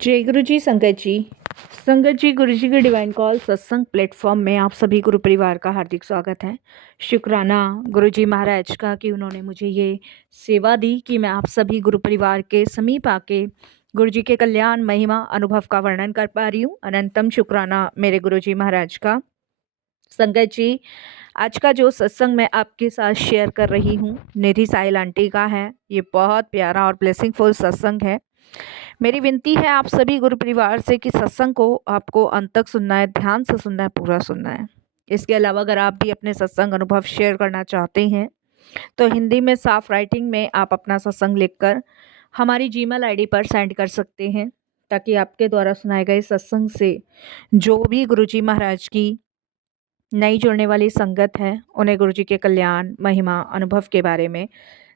जय गुरु जी संगत जी गुरु जी के डिवाइन कॉल सत्संग प्लेटफॉर्म में आप सभी गुरु परिवार का हार्दिक स्वागत है। शुक्राना गुरु जी महाराज का कि उन्होंने मुझे ये सेवा दी कि मैं आप सभी गुरु परिवार के समीप आके गुरु जी के कल्याण महिमा अनुभव का वर्णन कर पा रही हूँ। अनंतम शुक्राना मेरे गुरु जी महाराज का। संगत जी, आज का जो सत्संग मैं आपके साथ शेयर कर रही हूँ निधि साहिल आंटी का है। ये बहुत प्यारा और ब्लेसिंगफुल सत्संग है। मेरी विनती है आप सभी गुरु परिवार से कि सत्संग को आपको अंत तक सुनना है, ध्यान से सुनना है, पूरा सुनना है। इसके अलावा अगर आप भी अपने सत्संग अनुभव शेयर करना चाहते हैं तो हिंदी में साफ राइटिंग में आप अपना सत्संग लिखकर हमारी जीमेल आईडी पर सेंड कर सकते हैं, ताकि आपके द्वारा सुनाए गए सत्संग से जो भी गुरुजी महाराज की नई जुड़ने वाली संगत है उन्हें गुरुजी के कल्याण महिमा अनुभव के बारे में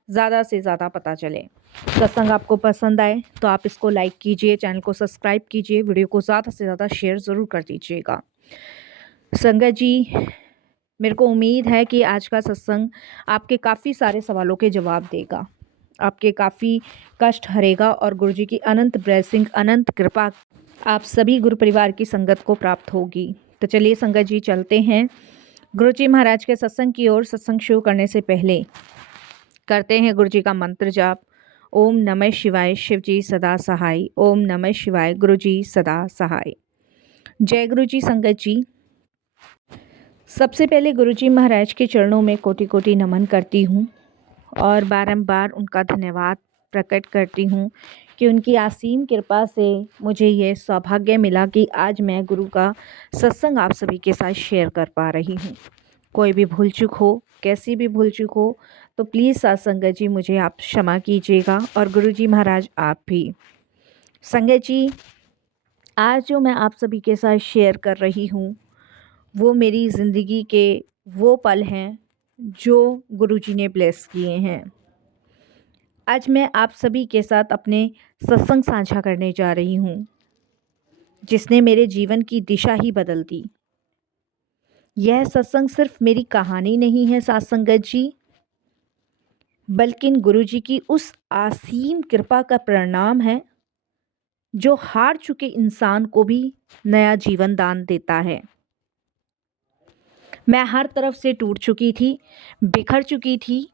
ज़्यादा से ज़्यादा पता चले। सत्संग आपको पसंद आए तो आप इसको लाइक कीजिए, चैनल को सब्सक्राइब कीजिए, वीडियो को ज़्यादा से ज़्यादा शेयर ज़रूर कर दीजिएगा। संगत जी, मेरे को उम्मीद है कि आज का सत्संग आपके काफ़ी सारे सवालों के जवाब देगा, आपके काफ़ी कष्ट हरेगा और गुरुजी की अनंत ब्लेसिंग, अनंत कृपा आप सभी गुरु परिवार की संगत को प्राप्त होगी। तो चलिए संगत जी, चलते हैं गुरुजी महाराज के सत्संग की ओर। सत्संग शुरू करने से पहले करते हैं गुरु जी का मंत्र जाप। ओम नमः शिवाय, शिव जी सदा सहाय। ओम नमः शिवाय, गुरु जी सदा सहाय। जय गुरु जी संगत जी। सबसे पहले गुरु जी महाराज के चरणों में कोटि कोटि नमन करती हूँ और बारंबार उनका धन्यवाद प्रकट करती हूँ कि उनकी असीम कृपा से मुझे ये सौभाग्य मिला कि आज मैं गुरु का सत्संग आप सभी के साथ शेयर कर पा रही हूँ। कोई भी भूल चूक हो, कैसी भी भूल चूक हो, तो प्लीज़ सत्संगत जी मुझे आप क्षमा कीजिएगा और गुरु जी महाराज आप भी। संगत जी, आज जो मैं आप सभी के साथ शेयर कर रही हूँ वो मेरी ज़िंदगी के वो पल हैं जो गुरु जी ने ब्लेस किए हैं। आज मैं आप सभी के साथ अपने सत्संग साझा करने जा रही हूँ जिसने मेरे जीवन की दिशा ही बदल दी। यह सत्संग सिर्फ मेरी कहानी नहीं है साथ संगत जी, बल्कि गुरु जी की उस असीम कृपा का परिणाम है जो हार चुके इंसान को भी नया जीवन दान देता है। मैं हर तरफ से टूट चुकी थी, बिखर चुकी थी,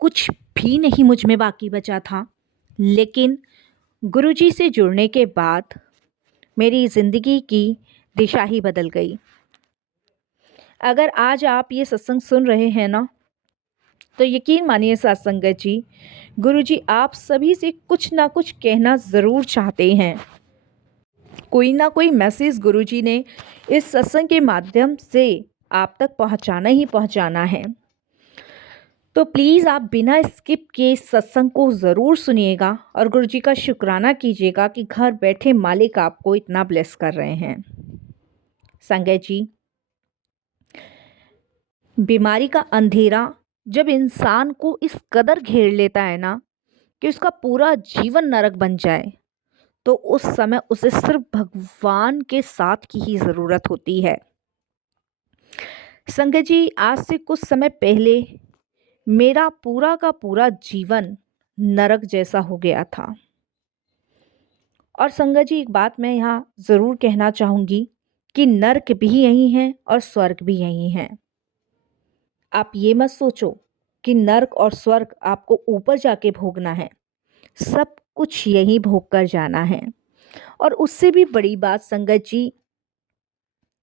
कुछ भी नहीं मुझ में बाकी बचा था, लेकिन गुरु जी से जुड़ने के बाद मेरी ज़िंदगी की दिशा ही बदल गई। अगर आज आप ये सत्संग सुन रहे हैं ना, तो यकीन मानिए साथ संगत जी, गुरु जी आप सभी से कुछ ना कुछ कहना ज़रूर चाहते हैं। कोई ना कोई मैसेज गुरु जी ने इस सत्संग के माध्यम से आप तक पहुंचाना ही पहुंचाना है। तो प्लीज़ आप बिना स्किप के इस सत्संग को ज़रूर सुनिएगा और गुरु जी का शुक्राना कीजिएगा कि घर बैठे मालिक आपको इतना ब्लेस कर रहे हैं। संगत जी, बीमारी का अंधेरा जब इंसान को इस कदर घेर लेता है ना कि उसका पूरा जीवन नरक बन जाए, तो उस समय उसे सिर्फ भगवान के साथ की ही ज़रूरत होती है। संगत जी, आज से कुछ समय पहले मेरा पूरा का पूरा जीवन नरक जैसा हो गया था। और संगत जी, एक बात मैं यहाँ ज़रूर कहना चाहूँगी कि नरक भी यही है और स्वर्ग भी यही है। आप ये मत सोचो कि नर्क और स्वर्ग आपको ऊपर जाके भोगना है, सब कुछ यहीं भोग कर जाना है। और उससे भी बड़ी बात संगत जी,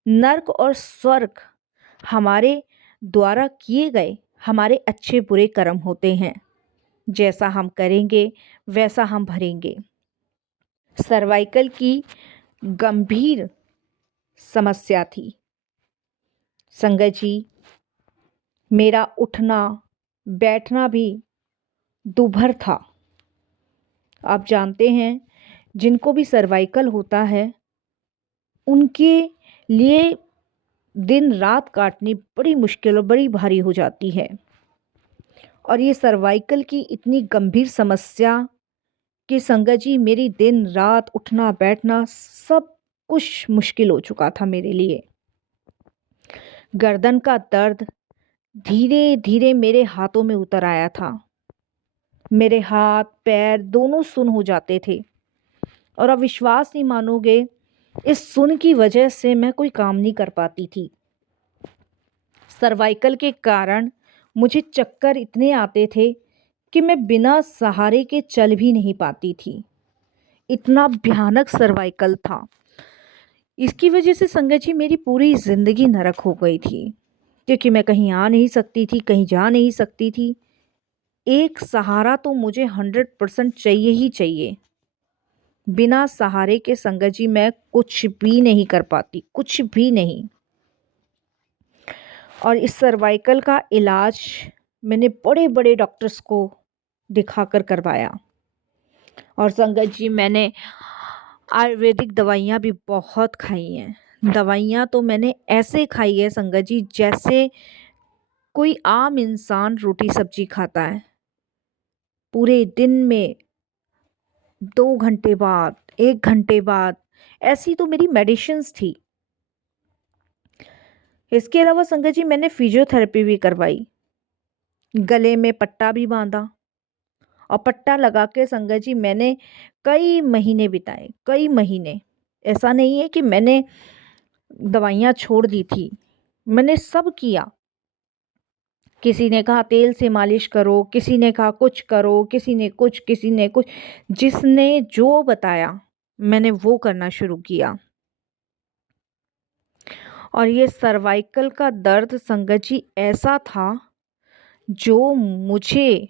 नर्क और स्वर्ग हमारे द्वारा किए गए हमारे अच्छे बुरे कर्म होते हैं। जैसा हम करेंगे वैसा हम भरेंगे। सर्वाइकल की गंभीर समस्या थी संगत जी, मेरा उठना बैठना भी दूभर था। आप जानते हैं, जिनको भी सर्वाइकल होता है उनके लिए दिन रात काटनी बड़ी मुश्किल और बड़ी भारी हो जाती है। और ये सर्वाइकल की इतनी गंभीर समस्या कि संगत जी, मेरी दिन रात उठना बैठना सब कुछ मुश्किल हो चुका था मेरे लिए। गर्दन का दर्द धीरे धीरे मेरे हाथों में उतर आया था। मेरे हाथ पैर दोनों सुन्न हो जाते थे। और आप विश्वास नहीं मानोगे, इस सुन की वजह से मैं कोई काम नहीं कर पाती थी। सर्वाइकल के कारण मुझे चक्कर इतने आते थे कि मैं बिना सहारे के चल भी नहीं पाती थी। इतना भयानक सर्वाइकल था। इसकी वजह से संगत जी मेरी पूरी ज़िंदगी नरक हो गई थी, क्योंकि मैं कहीं आ नहीं सकती थी, कहीं जा नहीं सकती थी। एक सहारा तो मुझे 100% चाहिए ही चाहिए। बिना सहारे के संगत जी मैं कुछ भी नहीं कर पाती, कुछ भी नहीं। और इस सर्वाइकल का इलाज मैंने बड़े-बड़े डॉक्टर्स को दिखाकर करवाया। और संगत जी मैंने आयुर्वेदिक दवाइयाँ भी बहुत खाई हैं। दवाइयाँ तो मैंने ऐसे खाई है संगत जी, जैसे कोई आम इंसान रोटी सब्जी खाता है। पूरे दिन में 2 घंटे बाद, 1 घंटे बाद, ऐसी तो मेरी मेडिसिन्स थी। इसके अलावा संगत जी मैंने फिजियोथेरेपी भी करवाई। गले में पट्टा भी बाँधा, और पट्टा लगा के संगत जी मैंने कई महीने बिताए, कई महीने। ऐसा नहीं है कि मैंने दवाइयाँ छोड़ दी थी, मैंने सब किया। किसी ने कहा तेल से मालिश करो, किसी ने कहा कुछ करो, किसी ने कुछ, किसी ने कुछ। जिसने जो बताया मैंने वो करना शुरू किया। और ये सर्वाइकल का दर्द संगत जी ऐसा था जो मुझे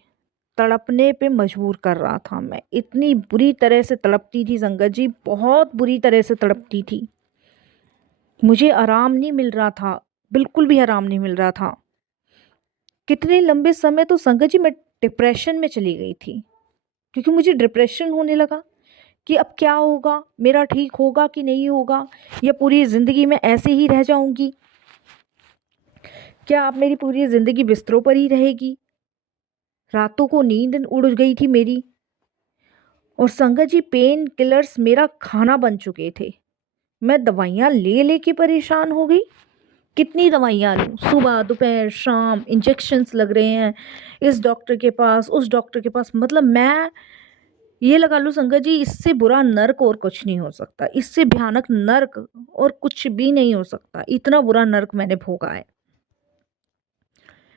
तड़पने पे मजबूर कर रहा था। मैं इतनी बुरी तरह से तड़पती थी संगत जी, बहुत बुरी तरह से तड़पती थी। मुझे आराम नहीं मिल रहा था, बिल्कुल भी आराम नहीं मिल रहा था। कितने लंबे समय तो संगत जी मैं डिप्रेशन में चली गई थी, क्योंकि मुझे डिप्रेशन होने लगा कि अब क्या होगा, मेरा ठीक होगा कि नहीं होगा, या पूरी ज़िंदगी में ऐसे ही रह जाऊंगी, क्या अब मेरी पूरी ज़िंदगी बिस्तरों पर ही रहेगी। रातों को नींद उड़ गई थी मेरी। और संगत जी पेन किलर्स मेरा खाना बन चुके थे। मैं दवाइयाँ ले लेके परेशान हो गई। कितनी दवाइयाँ लूँ, सुबह दोपहर शाम इंजेक्शन्स लग रहे हैं, इस डॉक्टर के पास उस डॉक्टर के पास। मतलब मैं ये लगा लूँ संगत जी, इससे बुरा नर्क और कुछ नहीं हो सकता, इससे भयानक नर्क और कुछ भी नहीं हो सकता। इतना बुरा नर्क मैंने भोगा है।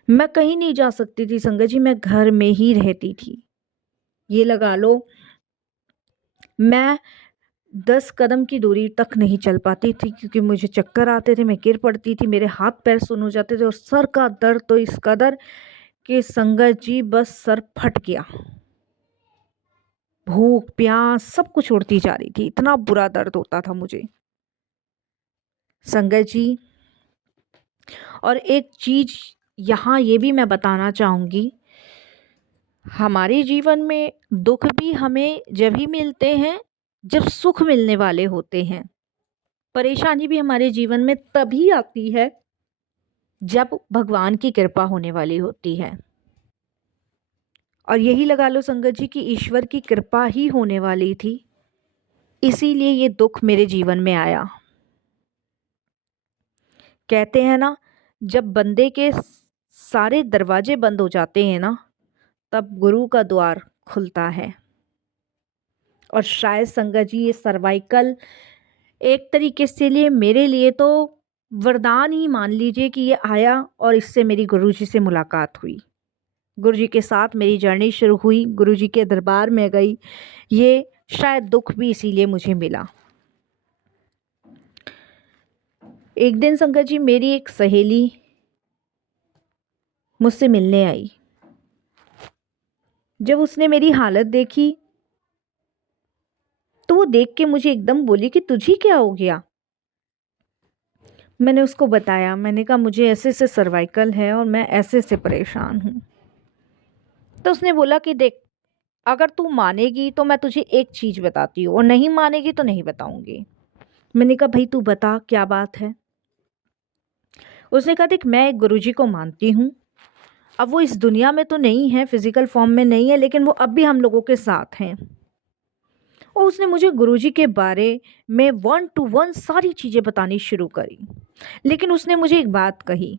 मैं कहीं नहीं जा सकती थी संगत जी, मैं घर में ही रहती थी। ये लगा लो मैं 10 कदम की दूरी तक नहीं चल पाती थी, क्योंकि मुझे चक्कर आते थे, मैं गिर पड़ती थी, मेरे हाथ पैर सुन्न हो जाते थे, और सर का दर्द तो इस कदर कि संगत जी बस सर फट गया। भूख प्यास सब कुछ उड़ती जा रही थी, इतना बुरा दर्द होता था मुझे संगत जी। और एक चीज यहाँ ये भी मैं बताना चाहूँगी, हमारे जीवन में दुख भी हमें जब ही मिलते हैं जब सुख मिलने वाले होते हैं। परेशानी भी हमारे जीवन में तभी आती है जब भगवान की कृपा होने वाली होती है। और यही लगा लो संगत जी कि ईश्वर की कृपा ही होने वाली थी, इसीलिए ये दुख मेरे जीवन में आया। कहते हैं ना, जब बंदे के सारे दरवाजे बंद हो जाते हैं ना, तब गुरु का द्वार खुलता है। और शायद संगत जी ये सर्वाइकल एक तरीके से लिए मेरे लिए तो वरदान ही मान लीजिए कि ये आया, और इससे मेरी गुरुजी से मुलाकात हुई। गुरुजी के साथ मेरी जर्नी शुरू हुई, गुरुजी के दरबार में गई। ये शायद दुख भी इसीलिए मुझे मिला। एक दिन संगत जी मेरी एक सहेली मुझसे मिलने आई। जब उसने मेरी हालत देखी तो वो देख के मुझे एकदम बोली कि तुझे क्या हो गया। मैंने उसको बताया, मैंने कहा मुझे ऐसे से सर्वाइकल है और मैं ऐसे से परेशान हूँ। तो उसने बोला कि देख, अगर तू मानेगी तो मैं तुझे एक चीज़ बताती हूँ, और नहीं मानेगी तो नहीं बताऊंगी। मैंने कहा भाई तू बता क्या बात है। उसने कहा देख, मैं एक गुरुजी को मानती हूँ। अब वो इस दुनिया में तो नहीं है, फिजिकल फॉर्म में नहीं है, लेकिन वो अब भी हम लोगों के साथ हैं। और उसने मुझे गुरुजी के बारे में 1 to 1 सारी चीज़ें बतानी शुरू करी। लेकिन उसने मुझे एक बात कही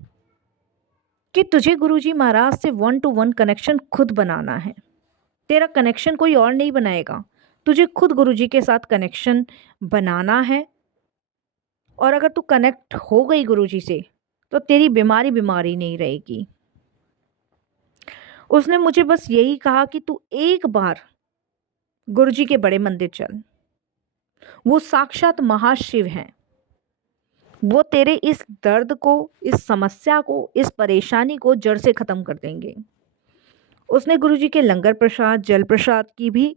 कि तुझे गुरुजी महाराज से 1 to 1 कनेक्शन खुद बनाना है, तेरा कनेक्शन कोई और नहीं बनाएगा। तुझे खुद गुरुजी के साथ कनेक्शन बनाना है, और अगर तू कनेक्ट हो गई गुरुजी से तो तेरी बीमारी बीमारी नहीं रहेगी। उसने मुझे बस यही कहा कि तू एक बार गुरुजी के बड़े मंदिर चल, वो साक्षात महाशिव हैं। वो तेरे इस दर्द को, इस समस्या को, इस परेशानी को जड़ से खत्म कर देंगे। उसने गुरुजी के लंगर प्रसाद, जल प्रसाद की भी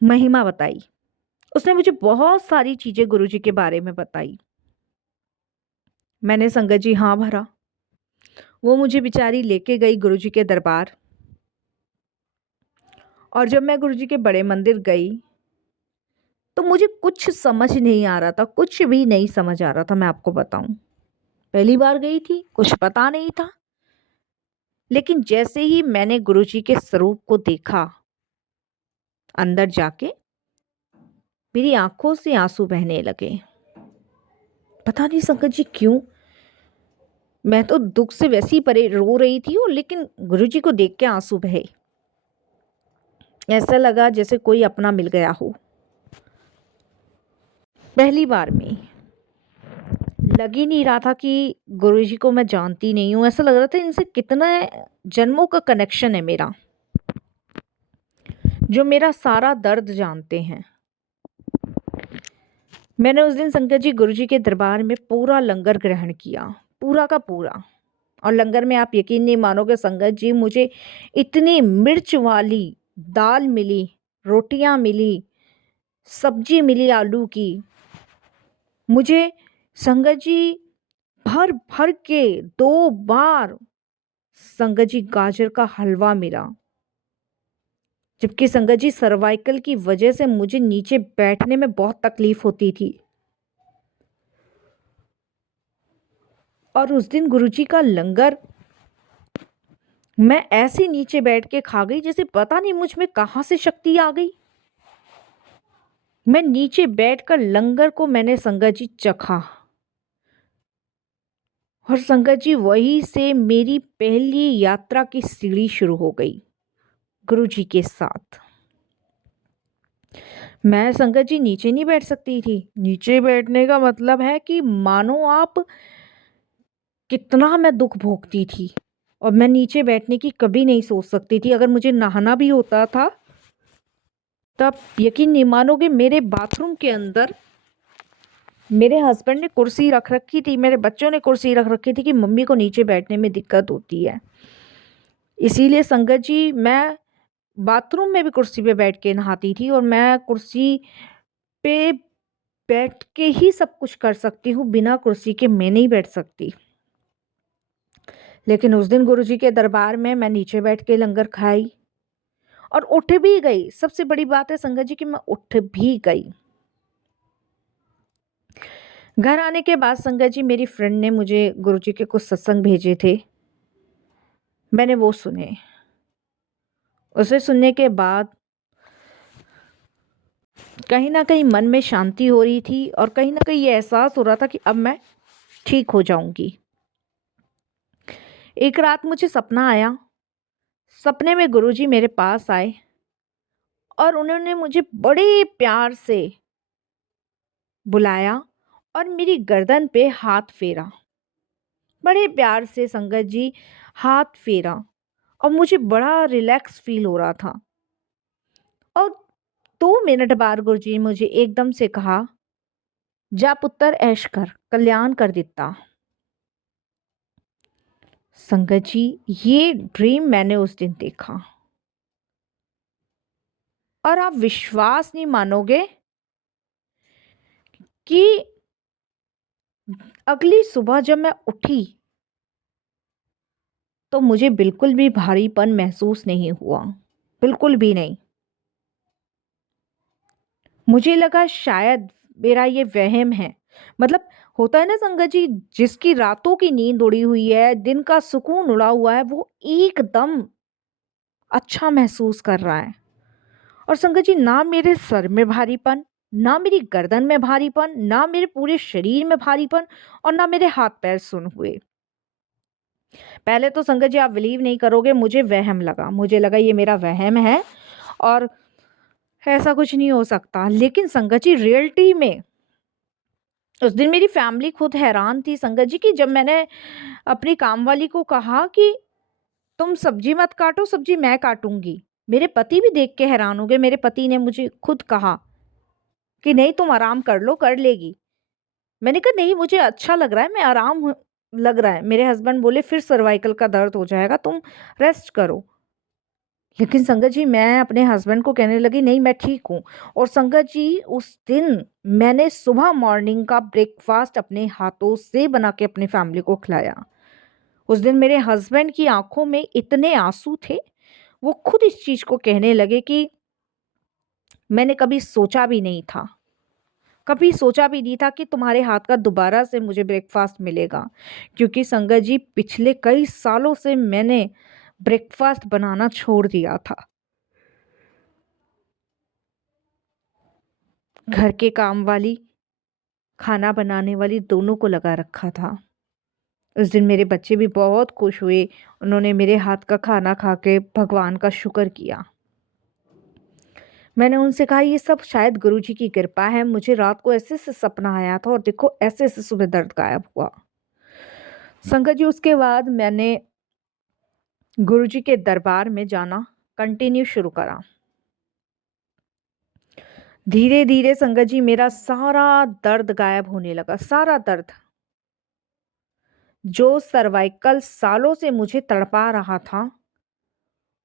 महिमा बताई। उसने मुझे बहुत सारी चीजें गुरुजी के बारे में बताई। मैंने संगत जी हाँ भरा। वो मुझे बेचारी लेके गई गुरुजी के दरबार, और जब मैं गुरुजी के बड़े मंदिर गई तो मुझे कुछ समझ नहीं आ रहा था, कुछ भी नहीं समझ आ रहा था। मैं आपको बताऊं, पहली बार गई थी, कुछ पता नहीं था। लेकिन जैसे ही मैंने गुरुजी के स्वरूप को देखा अंदर जाके, मेरी आंखों से आंसू बहने लगे। पता नहीं संगत जी क्यों, मैं तो दुख से वैसी परे रो रही थी, और लेकिन गुरुजी को देख के आंसू बहे। ऐसा लगा जैसे कोई अपना मिल गया हो। पहली बार में लग ही नहीं रहा था कि गुरुजी को मैं जानती नहीं हूँ। ऐसा लग रहा था इनसे कितना जन्मों का कनेक्शन है मेरा, जो मेरा सारा दर्द जानते हैं। मैंने उस दिन संगत जी गुरुजी के दरबार में पूरा लंगर ग्रहण किया, पूरा का पूरा। और लंगर में आप यकीन नहीं मानोगे संगत जी, मुझे इतनी मिर्च वाली दाल मिली, रोटियां मिली, सब्जी मिली आलू की। मुझे संगत जी भर भर के 2 बार संगत जी गाजर का हलवा मिला। जबकि संगत जी सर्वाइकल की वजह से मुझे नीचे बैठने में बहुत तकलीफ होती थी, और उस दिन गुरुजी का लंगर मैं ऐसे नीचे बैठ के खा गई जैसे पता नहीं मुझ में कहां से शक्ति आ गई। मैं नीचे बैठकर लंगर को मैंने संगत जी चखा, और संगत जी वहीं से मेरी पहली यात्रा की सीढ़ी शुरू हो गई गुरुजी के साथ। मैं संगत जी नीचे नहीं बैठ सकती थी। नीचे बैठने का मतलब है कि मानो आप कितना मैं दुख भोगती थी, और मैं नीचे बैठने की कभी नहीं सोच सकती थी। अगर मुझे नहाना भी होता था तब यकीन नहीं मानोगे, मेरे बाथरूम के अंदर मेरे हस्बैंड ने कुर्सी रख रखी थी, मेरे बच्चों ने कुर्सी रख रखी थी कि मम्मी को नीचे बैठने में दिक्कत होती है। इसीलिए संगत जी मैं बाथरूम में भी कुर्सी पे बैठ के नहाती थी, और मैं कुर्सी पे बैठ के ही सब कुछ कर सकती हूँ, बिना कुर्सी के मैं नहीं बैठ सकती। लेकिन उस दिन गुरुजी के दरबार में मैं नीचे बैठ के लंगर खाई, और उठ भी गई। सबसे बड़ी बात है संगत जी कि मैं उठ भी गई। घर आने के बाद संगत जी मेरी फ्रेंड ने मुझे गुरुजी के कुछ सत्संग भेजे थे, मैंने वो सुने। उसे सुनने के बाद कहीं ना कहीं मन में शांति हो रही थी, और कहीं ना कहीं ये एहसास हो रहा था कि अब मैं ठीक हो जाऊंगी। एक रात मुझे सपना आया। सपने में गुरुजी मेरे पास आए, और उन्होंने मुझे बड़े प्यार से बुलाया और मेरी गर्दन पे हाथ फेरा। बड़े प्यार से संगत जी हाथ फेरा, और मुझे बड़ा रिलैक्स फील हो रहा था। और 2 मिनट बाद गुरुजी ने मुझे एकदम से कहा, जा पुत्र ऐश कर, कल्याण कर दिता। संगत जी ये ड्रीम मैंने उस दिन देखा, और आप विश्वास नहीं मानोगे कि अगली सुबह जब मैं उठी तो मुझे बिल्कुल भी भारीपन महसूस नहीं हुआ, बिल्कुल भी नहीं। मुझे लगा शायद मेरा ये वहम है। मतलब होता है ना संगत जी, जिसकी रातों की नींद उड़ी हुई है, दिन का सुकून उड़ा हुआ है, वो एकदम अच्छा महसूस कर रहा है। और संगत जी ना मेरे सर में भारीपन, ना मेरी गर्दन में भारीपन, ना मेरे पूरे शरीर में भारीपन, और ना मेरे हाथ पैर सुन हुए। पहले तो संगत जी आप बिलीव नहीं करोगे, मुझे वहम लगा, मुझे लगा ये मेरा वहम है। और ऐसा कुछ नहीं हो सकता। लेकिन संगत जी रियलिटी में उस दिन मेरी फैमिली खुद हैरान थी संगत जी कि जब मैंने अपनी काम वाली को कहा कि तुम सब्जी मत काटो, सब्जी मैं काटूंगी। मेरे पति भी देख के हैरान हो गए। मेरे पति ने मुझे खुद कहा कि नहीं तुम आराम कर लो, कर लेगी। मैंने कहा नहीं मुझे अच्छा लग रहा है, मैं लग रहा है। मेरे हस्बैंड बोले फिर सर्वाइकल का दर्द हो जाएगा, तुम रेस्ट करो। लेकिन संगत जी मैं अपने हस्बैंड को कहने लगी नहीं मैं ठीक हूँ। और संगत जी उस दिन मैंने सुबह मॉर्निंग का ब्रेकफास्ट अपने हाथों से बना के अपनी फैमिली को खिलाया। उस दिन मेरे हस्बैंड की आंखों में इतने आंसू थे, वो खुद इस चीज को कहने लगे कि मैंने कभी सोचा भी नहीं था, कभी सोचा भी नहीं था कि तुम्हारे हाथ का दोबारा से मुझे ब्रेकफास्ट मिलेगा। क्योंकि संगत जी पिछले कई सालों से मैंने ब्रेकफास्ट बनाना छोड़ दिया था। घर के काम वाली, खाना बनाने वाली दोनों को लगा रखा था। उस दिन मेरे बच्चे भी बहुत खुश हुए। उन्होंने मेरे हाथ का खाना खा के भगवान का शुक्र किया। मैंने उनसे कहा ये सब शायद गुरुजी की कृपा है। मुझे रात को ऐसे से सपना आया था और देखो ऐसे ऐसे सुबह दर्द गायब हुआ। संगत जी उसके बाद मैंने गुरुजी के दरबार में जाना कंटिन्यू शुरू करा। धीरे धीरे संगत जी मेरा सारा दर्द गायब होने लगा। सारा दर्द जो सर्वाइकल सालों से मुझे तड़पा रहा था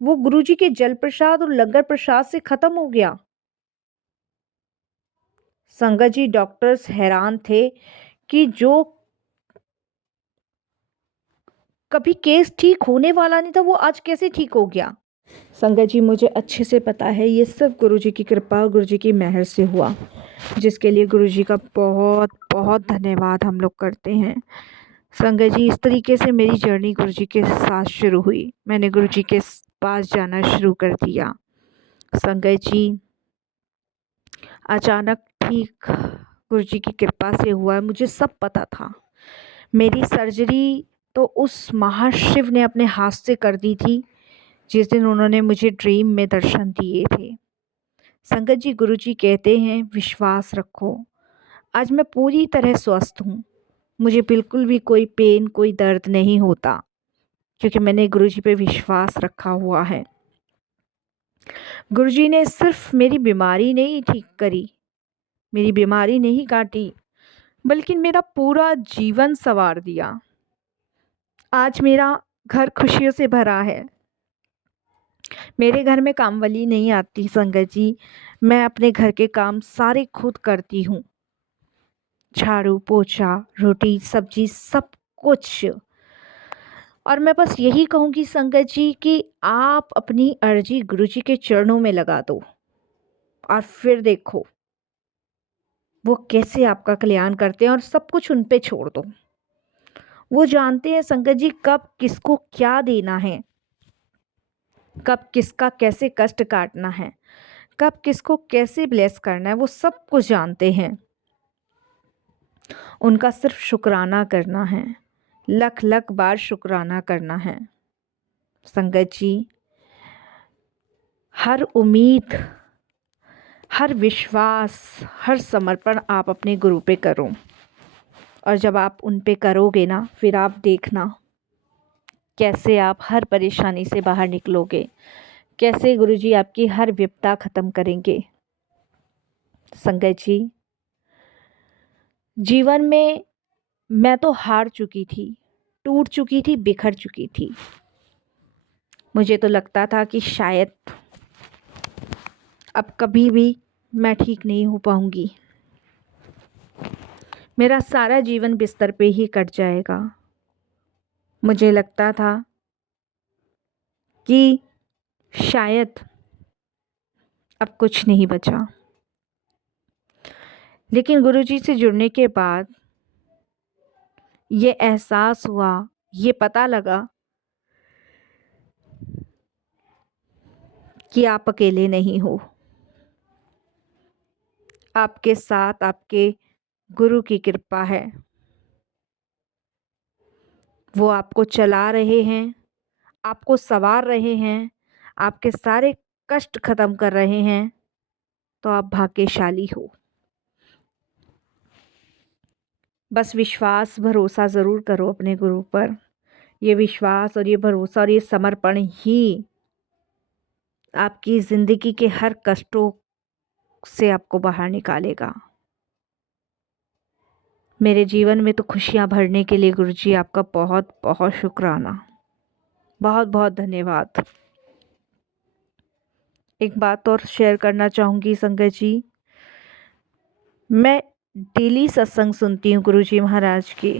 वो गुरुजी के जल प्रसाद और लंगर प्रसाद से खत्म हो गया। संगत जी डॉक्टर्स हैरान थे कि जो कभी केस ठीक होने वाला नहीं था वो आज कैसे ठीक हो गया। संगत जी मुझे अच्छे से पता है ये सब गुरुजी की कृपा और गुरुजी की मेहर से हुआ, जिसके लिए गुरुजी का बहुत बहुत धन्यवाद हम लोग करते हैं। संगत जी इस तरीके से मेरी जर्नी गुरुजी के साथ शुरू हुई। मैंने गुरुजी के पास जाना शुरू कर दिया। संगत जी अचानक ठीक गुरुजी की कृपा से हुआ, मुझे सब पता था। मेरी सर्जरी तो उस महाशिव ने अपने हाथ से कर दी थी जिस दिन उन्होंने मुझे ड्रीम में दर्शन दिए थे। संगत जी गुरुजी कहते हैं विश्वास रखो। आज मैं पूरी तरह स्वस्थ हूँ। मुझे बिल्कुल भी कोई पेन कोई दर्द नहीं होता क्योंकि मैंने गुरुजी पे विश्वास रखा हुआ है। गुरुजी ने सिर्फ मेरी बीमारी नहीं ठीक करी, मेरी बीमारी नहीं काटी, बल्कि मेरा पूरा जीवन संवार दिया। आज मेरा घर खुशियों से भरा है। मेरे घर में कामवाली नहीं आती संगत जी, मैं अपने घर के काम सारे खुद करती हूँ। झाड़ू पोछा रोटी सब्जी सब कुछ। और मैं बस यही कहूँगी संगत जी कि आप अपनी अर्जी गुरुजी के चरणों में लगा दो और फिर देखो वो कैसे आपका कल्याण करते हैं और सब कुछ उन पे छोड़ दो। वो जानते हैं संगत जी कब किसको क्या देना है, कब किसका कैसे कष्ट काटना है, कब किसको कैसे ब्लेस करना है, वो सब कुछ जानते हैं। उनका सिर्फ शुक्राना करना है, लख लख बार शुक्राना करना है। संगत जी हर उम्मीद, हर विश्वास, हर समर्पण आप अपने गुरु पे करो। और जब आप उन पे करोगे ना फिर आप देखना कैसे आप हर परेशानी से बाहर निकलोगे, कैसे गुरुजी आपकी हर विपदा ख़त्म करेंगे। संगत जी जीवन में मैं तो हार चुकी थी, टूट चुकी थी, बिखर चुकी थी। मुझे तो लगता था कि शायद अब कभी भी मैं ठीक नहीं हो पाऊंगी, मेरा सारा जीवन बिस्तर पे ही कट जाएगा। मुझे लगता था कि शायद अब कुछ नहीं बचा। लेकिन गुरुजी से जुड़ने के बाद ये एहसास हुआ, ये पता लगा कि आप अकेले नहीं हो। आपके साथ आपके गुरु की कृपा है। वो आपको चला रहे हैं, आपको संवार रहे हैं, आपके सारे कष्ट ख़त्म कर रहे हैं। तो आप भाग्यशाली हो। बस विश्वास भरोसा ज़रूर करो अपने गुरु पर। ये विश्वास और ये भरोसा और ये समर्पण ही आपकी ज़िंदगी के हर कष्टों से आपको बाहर निकालेगा। मेरे जीवन में तो खुशियाँ भरने के लिए गुरुजी आपका बहुत बहुत शुक्राना, बहुत बहुत धन्यवाद। एक बात और शेयर करना चाहूँगी संगत जी, मैं डेली सत्संग सुनती हूँ गुरुजी महाराज के,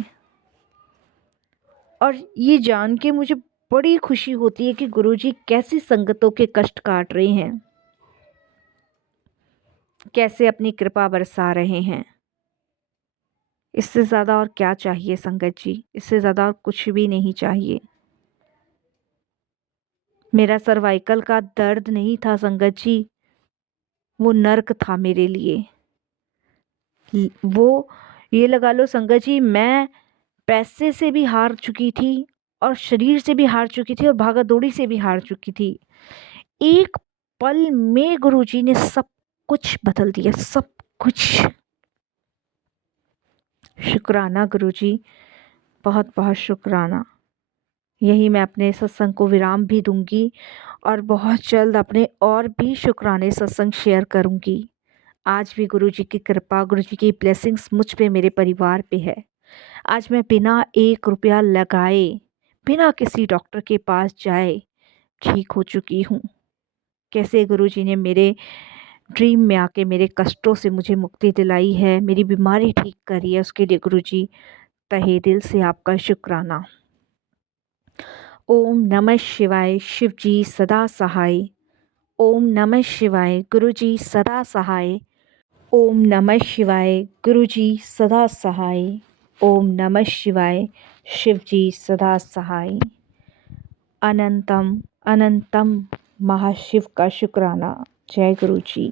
और ये जान के मुझे बड़ी खुशी होती है कि गुरुजी कैसी संगतों के कष्ट काट रहे हैं, कैसे अपनी कृपा बरसा रहे हैं। इससे ज़्यादा और क्या चाहिए संगत जी, इससे ज़्यादा और कुछ भी नहीं चाहिए। मेरा सर्वाइकल का दर्द नहीं था संगत जी, वो नर्क था मेरे लिए। वो ये लगा लो संगत जी, मैं पैसे से भी हार चुकी थी और शरीर से भी हार चुकी थी और भागा दौड़ी से भी हार चुकी थी। एक पल में गुरुजी ने सब कुछ बदल दिया, सब कुछ। शुक्राना गुरुजी, बहुत बहुत शुक्राना। यही मैं अपने सत्संग को विराम भी दूंगी और बहुत जल्द अपने और भी शुक्राने सत्संग शेयर करूंगी। आज भी गुरुजी की कृपा, गुरुजी की ब्लेसिंग्स मुझ पे, मेरे परिवार पे है। आज मैं बिना 1 रुपया लगाए, बिना किसी डॉक्टर के पास जाए ठीक हो चुकी हूँ। कैसे गुरुजी ने मेरे ड्रीम में आके मेरे कष्टों से मुझे मुक्ति दिलाई है, मेरी बीमारी ठीक करी है, उसके लिए गुरुजी तहे दिल से आपका शुक्राना। ओम नमः शिवाय, शिव जी सदा सहाय। ओम नमः शिवाय, गुरुजी सदा सहाय। ओम नमः शिवाय, गुरुजी सदा सहाय। ओम नमः शिवाय, शिव जी सदा सहाय। अनंतम अनंतम महाशिव का शुक्राना। जय गुरुजी।